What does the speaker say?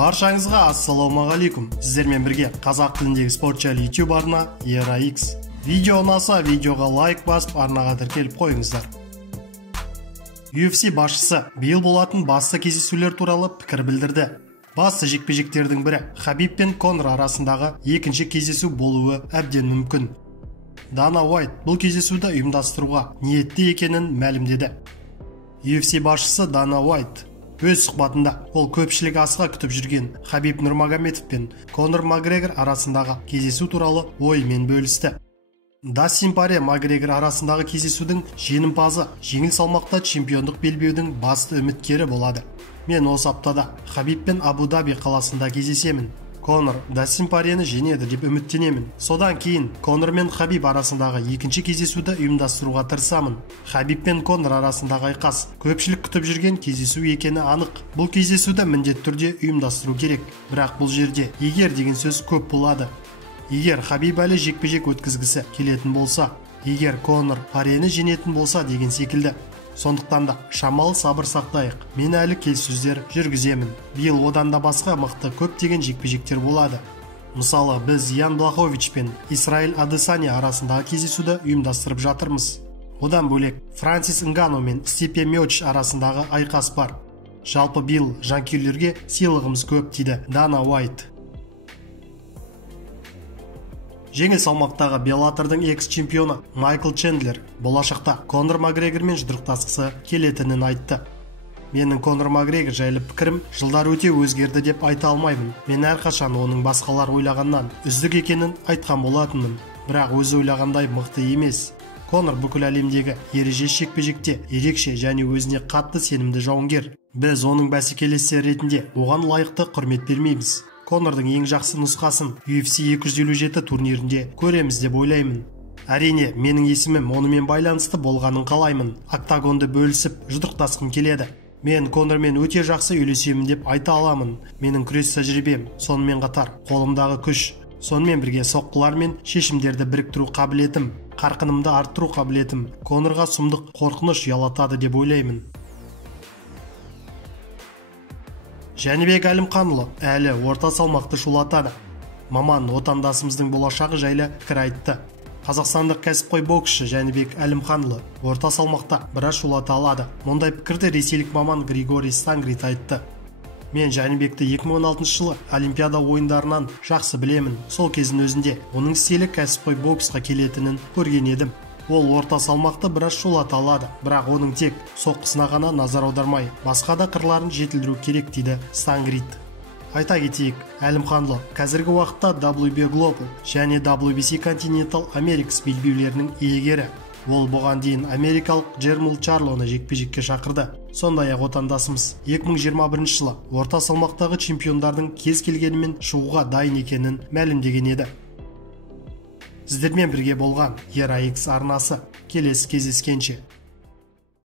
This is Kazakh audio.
Баршаңызға ассалаумағалейкум. Сіздермен бірге қазақ тіліндегі спорт жайлы YouTube арна ERA-X. Видео ұнаса, видеоға лайк басып, арнаға тіркеліп қойыңыздар. UFC басшысы биыл болатын басты кездесулер туралы пікір білдірді. Басты жекпе-жектердің бірі Хабиб пен Конор арасындағы екінші кездесу болуы әбден мүмкін. Дана Уайт бұл кездесуді ұйымдастыруға ниетті екенін мәлімдеді. UFC басшысы Дана Уайт өз сұхбатында ол көпшілік асыға күтіп жүрген Хабиб Нурмагомедов пен Конор Макгрегор арасындағы кездесу туралы ойымен бөлісті. Дастин Порие Макгрегор арасындағы кездесудің жеңімпазы жеңіл салмақта чемпиондық белбеудің басты үміткері болады. Мен осы аптада Хабиб пен Абу-Даби қаласында кездесемін. Конор Дастин Пориені жеңеді деп үміттенемін. Содан кейін Конор мен Хабиб арасындағы екінші кездесуді ұйымдастыруға тырысамын. Хабиб пен Конор арасындағы айқас көпшілік күтіп жүрген кездесу екені анық. Бұл кездесуді міндетті түрде ұйымдастыру керек. Бірақ бұл жерде егер деген сөз көп болады. Егер Хабиб әлі жекпе-жек өткізгісі келетін болса, егер Конор Пориені жеңетін болса деген секілді. Сондықтан да шамалы сабыр сақтайық. Мен әлі келіссөздер жүргіземін. Биыл одан да басқа мықты көптеген жекпе-жектер болады. Мысалы, біз Ян Блахович пен Исраиль Адесanya арасындағы кездесуді ұйымдастырып жатырмыз. Одан бөлек Франсис Нгану мен Стипе Миоч арасындағы айқас бар. Жалпы биыл жанкүйерлерге сыйлығымыз көп, дейді Дана Уайт. Жеңіл салмақтағы Беллатордың экс-чемпионы Майкл Чендлер болашақта Конор Макгрегормен жұдырықтасқысы келетінін айтты. Менің Конор Макгрегор жайлы пікірім жылдар өте өзгерді деп айта алмаймын. Мен әрқашан оның басқалар ойлағаннан үздік екенін айтқан болатынмын, бірақ өзі ойлағандай мықты емес. Конор бүкіл әлемдегі ережесіз жекпе-жекте ерекше және өзіне қатты сенімді жауынгер. Біз оның бәсекелесі ретінде оған лайықты құрмет бермейміз. Конордың ең жақсы нұсқасын UFC 257 турнирінде көреміз деп ойлаймын. Әрине, менің есімім онымен байланысты болғанын қалаймын. Октагонды бөлісіп, жұдырықтасқым келеді. Мен Конормен өте жақсы үйлесемін деп айта аламын. Менің күрес тәжірибем, сонымен қатар қолымдағы күш, сонымен бірге соққылар мен шешімдерді біріктіру қабілетім, қарқынымды арттыру қабілетім Конорға сұмдық қорқыныш ұялатады деп ойлаймын. Жәнібек Әлімханұлы әлі орта салмақты шулатады. Маман отандасымыздың болашағы жайлы пікір айтты. Қазақстандық кәсіпқой боксшы Жәнібек Әлімханұлы орта салмақта біраз шулата алады. Мұндай пікірді ресейлік маман Григорий Стангрит айтты. Мен Жәнібекті 2016 жылы Олимпиада ойындарынан жақсы білемін. Сол кездің өзінде оның стилі кәсіпқой боксқа келетінін көрген едім. Ол орта салмақты біраз шулата алады, бірақ оның тек соққысына ғана назар аудармай, басқа да қырларын жетілдіру керек, дейді Стангрит. Айта кетейік, Әлімханұлы қазіргі уақытта WB Global және WBC Continental Americas белбеулерінің иегері. Ол бұған дейін америкалық Джермал Чарлоны жекпе-жекке шақырды. Сондай-ақ отандасымыз 2021 жылы орта салмақтағы чемпиондардың кез келгенімен шығуға дайын екенін мәлімдеген еді. Сіздермен бірге болған ERA-X арнасы. Келесі кездескенше.